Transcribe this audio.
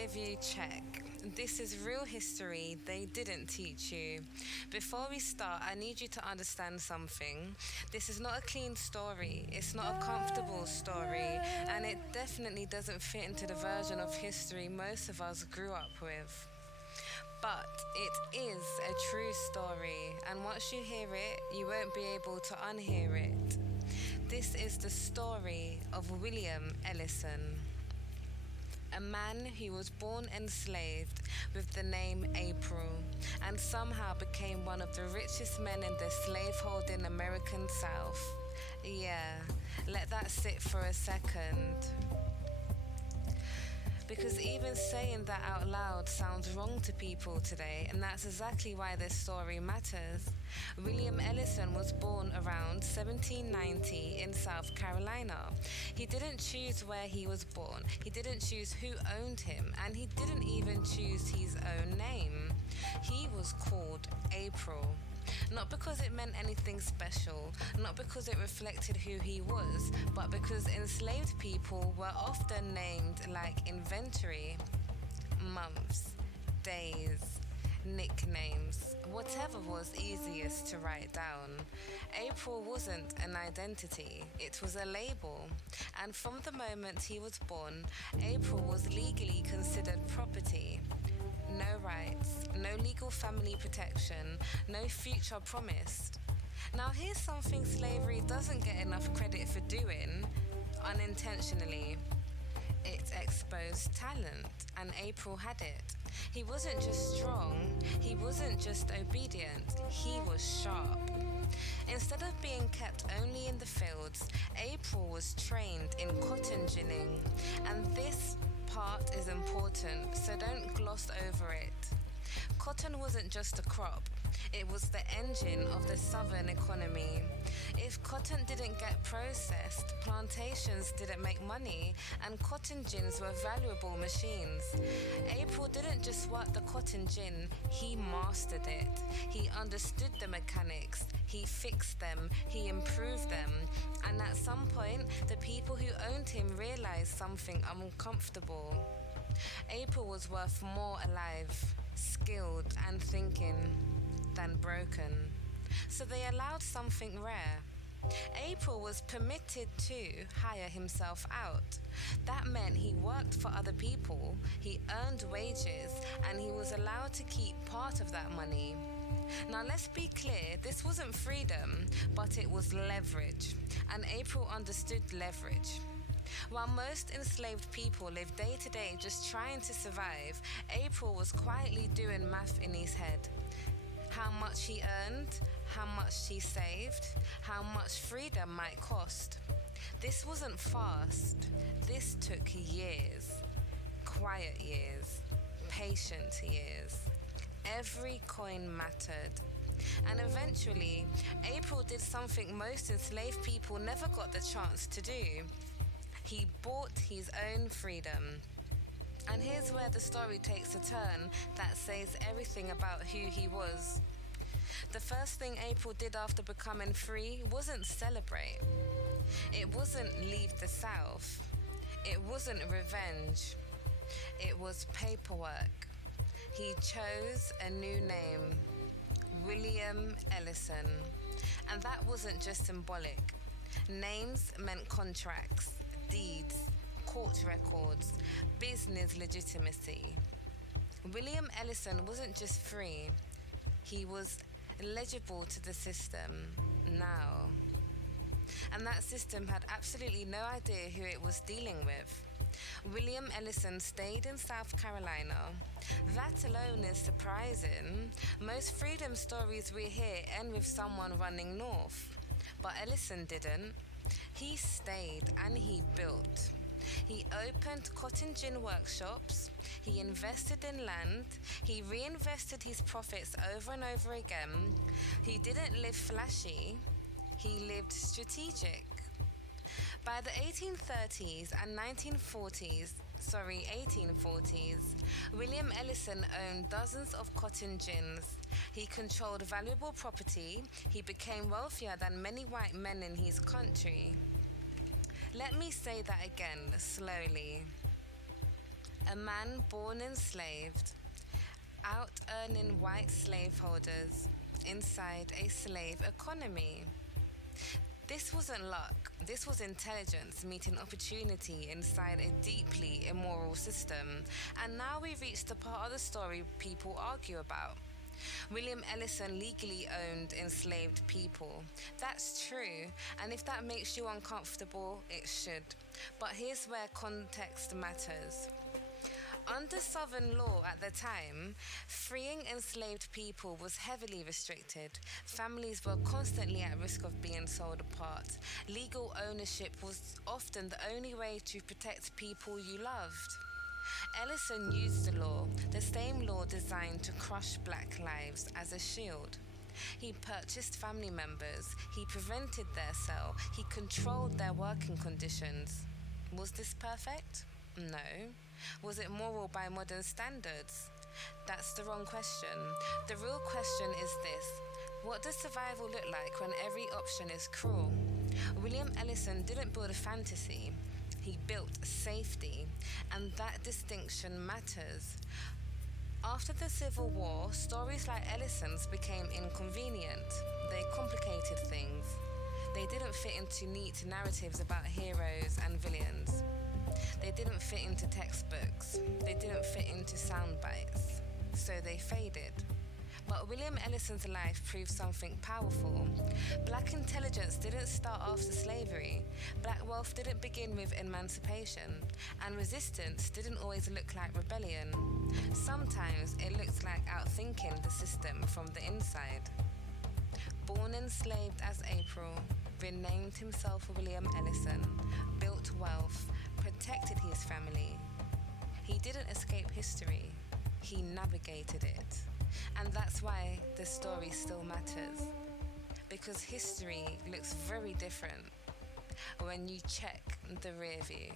RearView check. This is real history they didn't teach you. Before we start, I need you to understand something. This is not a clean story, it's not a comfortable story, and it definitely doesn't fit into the version of history most of us grew up with. But it is a true story, and once you hear it, you won't be able to unhear it. This is the story of William Ellison, a man who was born enslaved with the name April, and somehow became one of the richest men in the slaveholding American South. Yeah, let that sit for a second. Because even saying that out loud sounds wrong to people today, and that's exactly why this story matters. William Ellison was born around 1790 in South Carolina. He didn't choose where he was born, he didn't choose who owned him, and he didn't even choose his own name. He was called April. Not because it meant anything special, not because it reflected who he was, but because enslaved people were often named like inventory, months, days, nicknames, whatever was easiest to write down. April wasn't an identity, it was a label. And from the moment he was born, April was legally considered property. No rights, no legal family protection, no future promised. Now here's something slavery doesn't get enough credit for doing, unintentionally. It exposed talent, and April had it. He wasn't just strong, he wasn't just obedient, he was sharp. Instead of being kept only in the fields, April was trained in cotton ginning, and this part is important, so don't gloss over it. Cotton wasn't just a crop, it was the engine of the southern economy. If cotton didn't get processed, plantations didn't make money, and cotton gins were valuable machines. April didn't just work the cotton gin, he mastered it. He understood the mechanics, he fixed them, he improved them, and at some point, the people who owned him realized something uncomfortable. April was worth more alive, skilled, and thinking than broken. So they allowed something rare. April was permitted to hire himself out. That meant he worked for other people, he earned wages, and he was allowed to keep part of that money. Now let's be clear, this wasn't freedom, but it was leverage, and April understood leverage. While most enslaved people lived day to day just trying to survive, April was quietly doing math in his head. How much he earned, how much he saved, how much freedom might cost. This wasn't fast, this took years. Quiet years, patient years. Every coin mattered. And eventually, April did something most enslaved people never got the chance to do. He bought his own freedom. And here's where the story takes a turn that says everything about who he was. The first thing April did after becoming free wasn't celebrate. It wasn't leave the South. It wasn't revenge. It was paperwork. He chose a new name, William Ellison. And that wasn't just symbolic. Names meant contracts, deeds, court records, business legitimacy. William Ellison wasn't just free, he was legible to the system now. And that system had absolutely no idea who it was dealing with. William Ellison stayed in South Carolina. That alone is surprising. Most freedom stories we hear end with someone running north. But Ellison didn't. He stayed and he built. He opened cotton gin workshops, he invested in land, he reinvested his profits over and over again. He didn't live flashy, he lived strategic. By the 1830s, 1840s, William Ellison owned dozens of cotton gins. He controlled valuable property, he became wealthier than many white men in his country. Let me say that again, slowly. A man born enslaved, out earning white slaveholders inside a slave economy. This wasn't luck, this was intelligence meeting opportunity inside a deeply immoral system. And now we reach the part of the story people argue about. William Ellison legally owned enslaved people. That's true, and if that makes you uncomfortable, it should. But here's where context matters. Under Southern law at the time, freeing enslaved people was heavily restricted. Families were constantly at risk of being sold apart. Legal ownership was often the only way to protect people you loved. Ellison used the same law designed to crush black lives, as a shield. He purchased family members, he prevented their sale, he controlled their working conditions. Was this perfect? No. Was it moral by modern standards? That's the wrong question. The real question is this: what does survival look like when every option is cruel? William Ellison didn't build a fantasy, he built safety, and that distinction matters. After the Civil War, stories like Ellison's became inconvenient. They complicated things. They didn't fit into neat narratives about heroes and villains. They didn't fit into textbooks. They didn't fit into sound bites. So they faded. But William Ellison's life proved something powerful. Black intelligence didn't start after slavery. Black wealth didn't begin with emancipation. And resistance didn't always look like rebellion. Sometimes it looked like outthinking the system from the inside. Born enslaved as April, renamed himself William Ellison, built wealth, protected his family. He didn't escape history, he navigated it. And that's why the story still matters. Because history looks very different when you check the rear view.